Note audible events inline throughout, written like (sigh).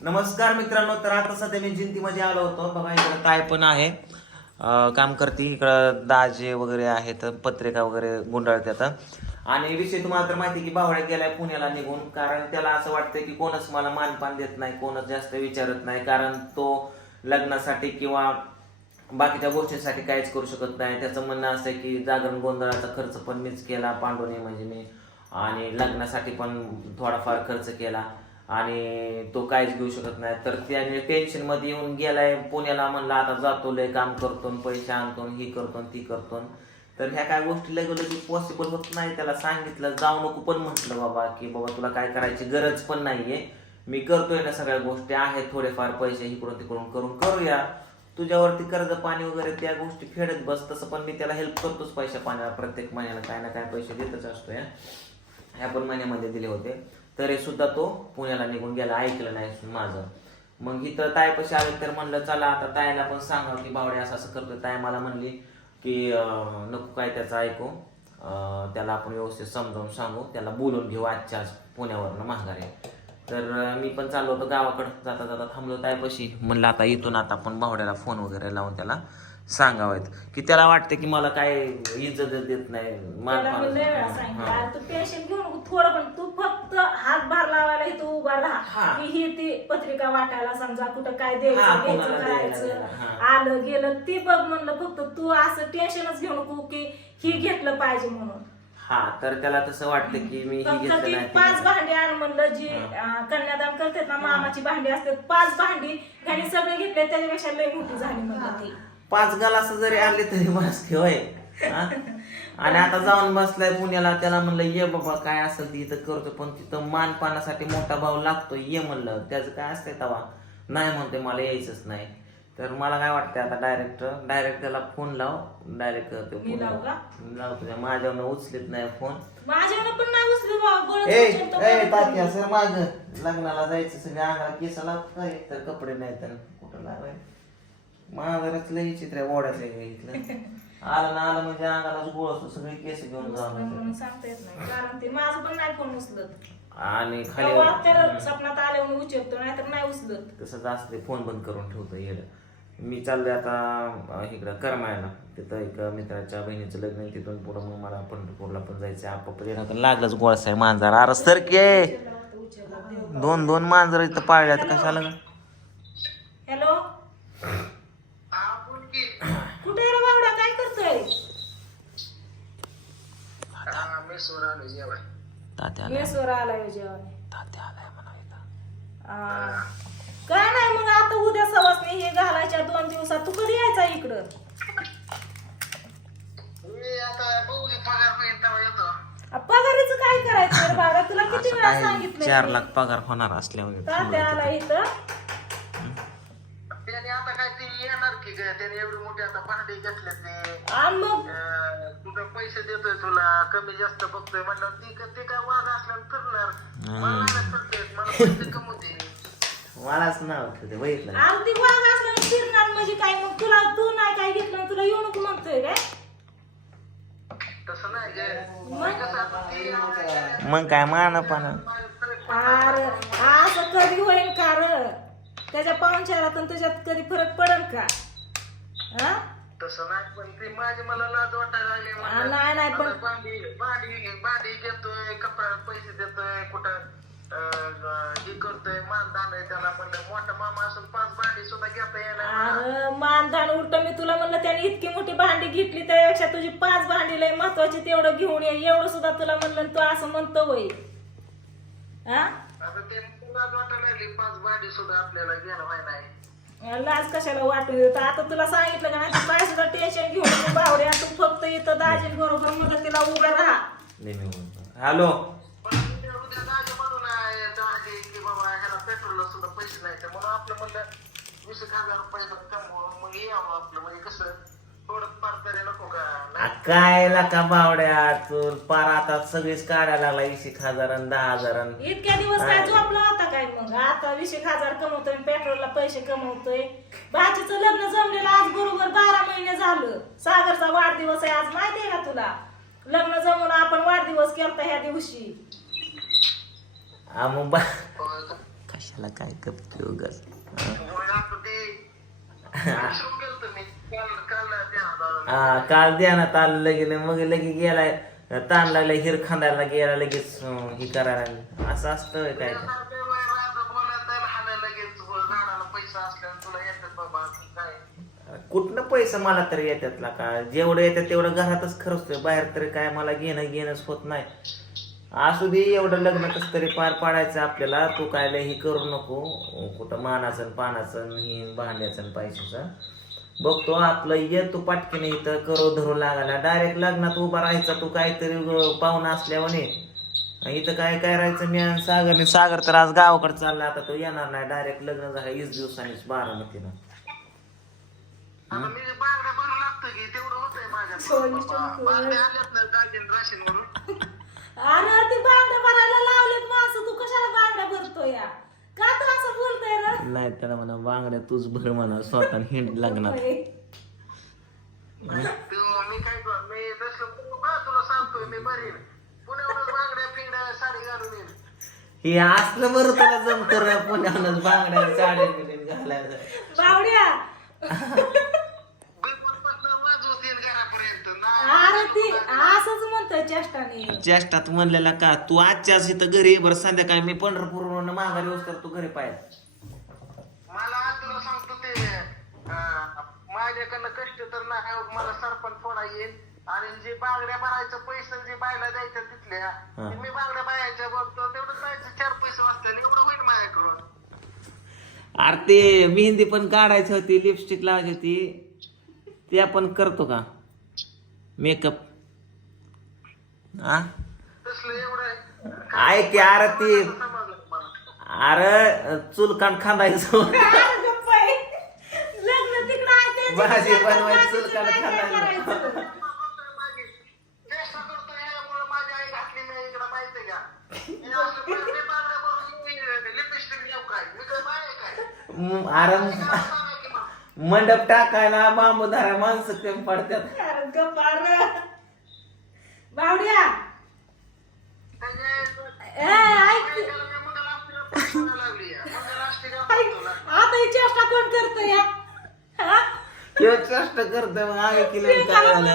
नमस्कार मित्रांनो तर आता सध्या मी जिंतीमध्ये आलो होतो. बघा इकडं काय पण आहे. काम करते. इकडं दाजे वगैरे आहेत पत्रिका वगैरे गुंडाळतात आणि विषय तुम्हाला तर माहिती आहे की बावळ्या गेलाय पुण्याला निघून. कारण त्याला असं वाटतं की कोणच मला मानपान देत नाही कोणच जास्त विचारत नाही. कारण तो लग्नासाठी किंवा बाकीच्या गोष्टींसाठी काहीच करू शकत नाही. त्याचं म्हणणं असं आहे की जागरण गोंधळाचा खर्च पण मीच केला पांडुने म्हणजे मी. आणि लग्नासाठी पण थोडाफार खर्च केला. आणि तो काहीच घेऊ शकत नाही. तर त्याने टेन्शनमध्ये येऊन गेलाय. पुण्याला म्हणलं आता जातो लय काम करतो पैसे आणतो ही करतो ती करतो तर ह्या काय गोष्टी लगेच पॉसिबल होत नाही. त्याला सांगितलं जाऊ नको. पण म्हटलं बाबा की बाबा तुला काय करायची गरज पण नाहीये. मी करतोय ना सगळ्या गोष्टी. आहेत थोडेफार पैसे इकडून तिकडून करून करूया. तुझ्यावरती कर्ज पाणी वगैरे त्या गोष्टी फेडत बस. तसं पण मी त्याला हेल्प करतोच पैसे पाण्याला प्रत्येक महिन्याला काय ना काय पैसे देतच असतोय. ह्या पण महिन्यामध्ये दिले होते. तरी सुद्धा तो पुण्याला निघून गेला ऐकलं नाही माझं. मग इथं तायपाशी आले तर म्हणलं चला आता ताईला पण सांगा की बावडे असं असं करतोय. ताई मला म्हणली की नको काय त्याचं ऐकू. त्याला आपण व्यवस्थित समजावून सांगू. त्याला बोलून घेऊ आजच्या आज पुण्यावरनं माघारी. तर मी पण चाललो होतो गावाकडं. जाता जाता थांबलो तायपाशी म्हणलं आता इथून आता आपण बावड्याला फोन वगैरे लावून त्याला सांगावेत. की त्याला वाटते की मला काय इज्जत देत नाही त्याला मान फक्त हातभार लावायला इथं उभा. राहा की ही ती पत्रिका वाटायला समजा कुठं काय द्यायचं घ्यायचं करायचं. आलं गेलं ती बघ म्हणलं फक्त तू असं टेन्शनच घेऊ नको की ही घेतलं पाहिजे म्हणून हा तर त्याला तसं वाटतं की मी ही घेतलं नाही पाच. भांडी आण म्हणलं जी कन्यादान करतात ना मामाची भांडी असतात पाच भांडी त्याने सगळे घेतले त्याच्यापेक्षा लय मोठी झाली म्हणलं ती पाच गालास जरी आणले तरी मास्क होय? आणि आता जाऊन बसलाय पुण्याला त्याला म्हणलं ये बाबा काय असेल ते इथं करतो पण तिथं मानपानासाठी मोठा भाव लागतो ये म्हणलं त्याचं काय असतंय तवा? नाही म्हणते मला यायचंच नाही. तर मला काय वाटतंय आता डायरेक्ट डायरेक्ट त्याला फोन लाव. डायरेक्ट करतो मी लावू का? लावतो माझ्यावर उचलीत नाही फोन माझ्यावर पण नाही उचलू बाबा. बळच ए उचलतो, ए बळच तात्या उचलतो. सर माग. लग्नाला जायचं सगळे अंगाला केस लावत. तर कपडे नाही तर कुठं लावाय माझ्यावरच लय चित्र ओढायचं इथलं. (laughs) आलं ना आलं म्हणजे अंगालाच गोळ असतो सगळे केस घेऊन जावं म्हणून सांगता येत नाही. कारण ते माझं पण नाही फोन उचलत. आणि खाली तेव्हा तर सपनात आल्यावर उचलतो नाहीतर नाही उचलत. तसंच असते फोन बंद करून ठेवतो येलं. मी चाललोय आता अं, इकडं करमायला तिथं एक मित्राच्या बहिणीचं लग्न आहे तिथून पुढं मग मला पंढरपूरला पण जायचं आपापर्यंत लागलंच गोळसा आहे मांजर अरे सर के. दोन दोन मांजर इथं पाळल्यात कशाला? ग? हॅलो कुठे रे बावडा काय करतोय तात्या आलाय मेसवर आलाय जेवण तात्या आलाय म्हणा इथं आ, काय नाही मग आता उद्या सवासनी हे घालायच्या दोन दिवसात. तू कधी यायचा इकडं? आ, पगारीचं काय करायचं रे बाबा तुला किती असं वेळा सांगितलं चार लाख पगार होणार असल्यामुळे तात्या आला इथं. त्याने एवढी मोठी आता भांडी घेतले ते. आणि मग? अं, कुठं पैसे देतोय तुला कमी जास्त बघतोय म्हणलं ती ती काय वाघ असल्यावर करणार मला नाही मला पैसे मलाच नाव ठेवते बघितलं आणि ती वाघ असलं फिरणार म्हणजे काय? मग तुला तू नाही काय घेतलं तुला येऊ नको म्हणतोय काय? तसं नाही ग. मग? कसं आता ती मग काय मान पाना. अरे असं कधी होईल का र? त्याच्या पाहुणचारात आणि तुझ्यात कधी फरक पडेल का? तसं नाही पण ती माझी मला लाज वाटायला लागली आ, म्हणलं, नाही नाही पण आता भांडी भांडी भांडी घेतोय कपड्याला पैसे देतोय कुठं अं, हे करतोय मानदान आहे त्याला म्हणलं. मोठा मामा असून पाच भांडी सुद्धा घेता येणार अरे मानधान उलट मी तुला म्हणलं त्याने इतकी मोठी भांडी घेतली त्यापेक्षा तुझी पाच भांडी लय महत्वाची तेवढं घेऊन ये. एवढं सुद्धा तुला म्हणलं आणि तू असं म्हणतो वय हा? आता ते लाज वाटायला लागली पाच भांडी सुद्धा आपल्याला घेणं व्हाय नाही लाज कशाला वाटून देत? आता तुला सांगितलं का नाही? तू काय सुद्धा टेन्शन घेऊन नको बावड्या तू फक्त इथं दाजीन बरोबर मदतीला उभा राहा. हॅलो. पण उद्या उद्या दाजी म्हणून आहे दाजी की बाबा ह्याला पेट्रोलला सुद्धा पैसे नाही तर म्हणून आपलं म्हणलं वीस एक हजार रुपये कमवून मग यावं आपलं. म्हणजे कसं? थोडं फार तरी नको का नाही काय लाका बावड्या तू पार आता सगळीच काढायला लागला वीस एक हजार आणि दहा हजार आणि इतक्या दिवस काय झोपला होता काय मग? आता वीस एक हजार कमवतोय पेट्रोलला पैसे कमवतोय. भाचीचं लग्न जमलेलं आज बरोबर बारा महिने झालं. सागरचा वाढदिवस आहे आज माहितीये का तुला? लग्न जमून आपण वाढदिवस केलता ह्या दिवशी. मग का? कशाला काय करते उगाच हा? काल ध्यानात आलं. लगेल लगे मग लगे गेलाय ताण लागला हिर खांदायला गेला लगेच हे करायला लागलं. असं असतं काय कुठनं पैसा कुठनं पैसे मला तरी येतात का जेवढं येतात तेवढं घरातच खर्चतोय बाहेर तरी काय मला घेणं घेणंच होत नाही असू दे एवढं लग्न कसं तरी पार पाडायचं आपल्याला. तू काय हे करू नको. कुठं मानाचं पानाचं हे भांड्याचं पैशाचं. बघतो आपलं ये तू पाटकीने इथं करो धरू लागायला. डायरेक्ट लग्नात उभा राहायचा तू काहीतरी पाहुणा असल्यावाने. इथं काय काय राहायचं मी आणि सागरने सागर तर आज गावाकडे चालला. आता तो येणार नाही. डायरेक्ट लग्न झालं वीस दिवसांनीच बारामतीनं आता मी बांगड्या भरू लागतं की तेवढं होतंय माझ्या (laughs) अरे ती बांगड्या भरायला लावलेत माणसं. तू कशाला बांगड्या भरतो या? का तू असं बोलतोय रे? नाही त्याला म्हणा बांगड्या तूच भर म्हणा स्वतः हिंड (laughs) लग्नात. तू मी काय कर मी तसं बा तुला सांगतोय मी बरी पुण्यावरच बांगड्या फिंगड्या साडी घालून येईल हे असलं बरं तुला जमत रे पुण्याहूनच बांगड्या साड्या बिड्या घालायचं बावड्या बिलकुल वाजवतील घरापर्यंत नाही अरे ती असंच म्हणतोय चेष्टाने चेष्टात म्हणलेला का तू आजच्याच इथं घरी बरं संध्याकाळी मी पंढरपूरवरून माघारी तर तू घरी पाहिजे मला आज तुला सांगतो ते अं, माझ्याकडनं कष्ट तर नाही हो, मला सरपंच फोडा येईल. आणि जे बांगड्या भरायचं पैसे जे बायला द्यायचं तिथल्या ते मी बांगड्या बायाच्या बघतो तेवढं जायचं चार पैसे वाचले एवढं होईल माझ्याकडून. अरे ते मेहंदी पण काढायची होती लिपस्टिक लावायची होती. ते आपण करतो का? मेकअप आ? तसलं एवढं ऐक की, अरे ती अरे चुलकान खांदायचं. अरे गप्प आहे. लग्न तिकडं आहे त्यांचं भाजी बनवायची, आहे (laughs) काय म, अरे मंडप टाकायला बांबू धरा माणसं कमी पडतात. बावड्या? आता ही चेष्टा कोण करतो या चेष्टा मग.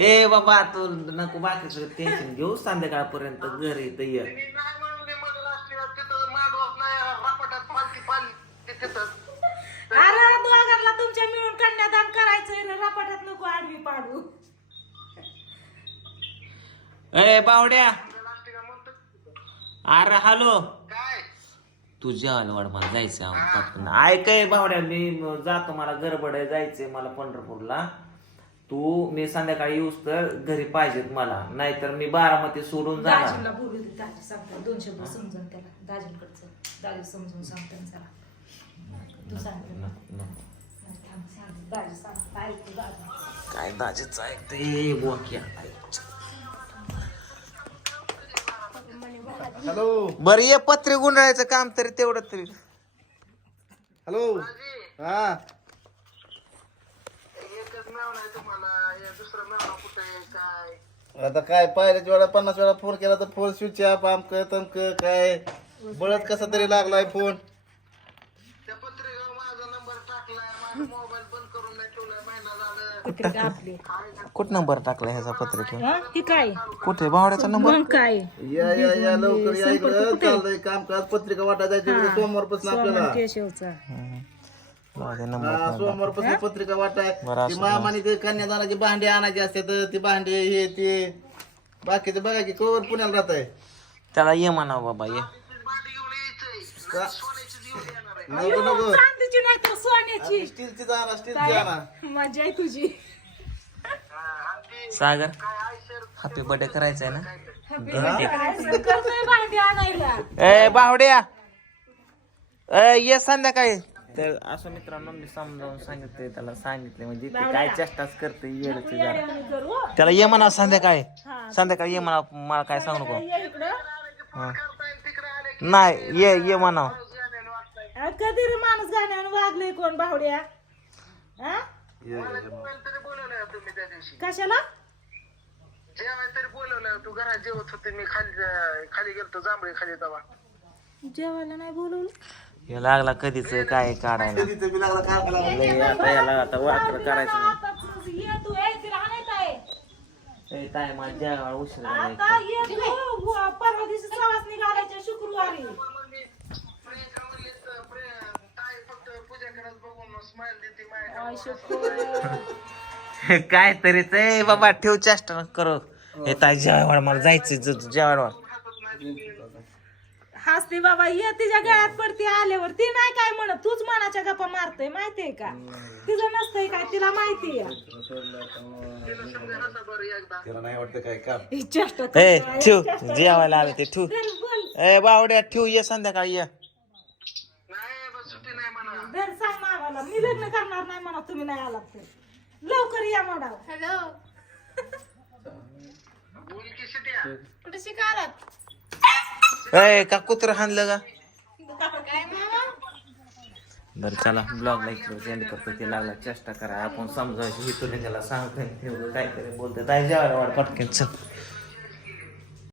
ए बाबा तू नको बाकीचं टेन्शन घेऊ संध्याकाळपर्यंत घरी इथं ये मी नाही म्हणून मी मुलाला असते ना, तिथं मांडवात नाही रपाटात पालती पालती तिथं अरे दोघांना तुमच्या मिळून कन्यादान करायचंय ना रपाटात नको आडवी पाडू. ए बावड्या. म्हणतो अरे हॅलो. काय? तुझ्या अलवाड मला जायचं आहे पटकन ऐकय बावड्या मी जातो मला गडबड आहे जायचंय मला पंढरपूरला. तू मी संध्याकाळी येऊस तर घरी पाहिजेत मला. नाहीतर मी बारामती सोडून जाणार. दाजीला बोलू दे दाजी सांगता दोन शब्द समजून त्याला. दाजींकडचं दाजी समजून जरा. तू सांग. नको, नको. थांब, सांग. दाजी सांग. ऐकू दाजी. काय दाजीच ऐकते बोक्या हॅलो बरं ये पत्रे गुंडाळायचं काम तरी तेवढं तरी. हॅलो हा. एकच नाव नाही तुम्हाला. या दुसरं नाव कुठे आहे काय? आता काय पहिल्याच वेळा पन्नास वेळा फोन केला तर फोन स्विच ऑफ आमक तमक काय? बळत कसा तरी लागलाय फोन त्या माझा नंबर टाकलाय माझा मोबाईल बंद करून नाही ठेवलाय महिना झालं पत्रिका आपली. कुठ नंबर टाकला ह्याचा हा काय? कुठे? भावड्याचा नंबर? मग काय? या या या लवकर या इकडं. चाललंय काम काज पत्रिका वाटा जायची उद्या सोमवारपासून आपल्याला. केशवचा. नंबर हा सोमवारपासून पत्रिका वाटाय. बरं, ती मामाने ते कन्यादानाची भांडी आणायची असतात ती भांडी हे ते. बाकीचं बघा की कवर पुण्याला राहत आहे त्याला ये म्हणा बाबा ये. नको नको. चांदीची नाही तर सोन्याची. स्टीलची जाणार स्टीलची जाणार मजा आहे तुझी. सागर हॅपी बर्थडे करायचा आहे ना ए बावड्या ए ये संध्याकाळी. तर असं मित्रांनो मी समजावून सांगितलंय त्याला सांगितले म्हणजे ते काय चेष्टाच करते येडचे जरा. त्याला ये म्हणा संध्याकाळी. संध्याकाळी ये म्हणा मला काय सांगू नको. ये इकडं. हा. करताय तिकडे आले की नाही ये ये म्हणा. अ, कधी रे माणूस गाण्यावर वागले कोण बावड्या हा मला जेवायला तरी बोलवलं तुम्ही त्या दिवशी. कशाला? जेवायला तरी बोलवलं तू. घरात जेवत होते मी खाली खाली गेलतो जांभळी खाली तेव्हा. जेवायला नाही बोलवलं? हे लागला कधीच काय काढायला. कधीच बी लागला काय लय आता याला आता करायचं नाही. आताच ये तू. ए, तिला आणायचं आहे. ए, ताई माझ्या जेवायला उशीर झाला आता ये तू. व- परवा दिवशी प्रवास निघालायच्या शुक्रवारी म्हणली प्रियंका म्हणली तर प्रिय- ताई फक्त पूजा करत बघून स्माइल देते माझ्या आय शुक्र काय तरीच ए बाबा ठेव चेष्टा करो. हे ताई जेवायला मला जायचं जेवायला हसते बाबा ये तिच्या गळ्यात पडते आल्यावर ती नाही काय म्हणत तूच मनाच्या गप्पा मारतय माहितीये का? तिचं नसतंय काय तिला माहितीये समजा बरं एकदा. त्याला नाही वाटतं काय काम. ही चेष्टा ए करतोय, ठेव जेवायला आले ते ठेव. ए बावड्या ठेव ये संध्याकाळी ये नाही बस सुट्टी नाही म्हणा धर सांग मामाला मी लग्न करणार नाही म्हणा तुम्ही नाही आलात तर. लवकर या म्हणा. हॅलो. बोल की शिट्या. कुठे शिकारात ए का कुत्र हाणलं का? काय मामा? बरं चला ब्लॉगला इकडे एंड करतो. ते लागला चेष्टा करा. आपण समजायची हिथून त्याला सांगतोय काहीतरी बोलतोय. ताई जेवायला वाढ पटकन चल.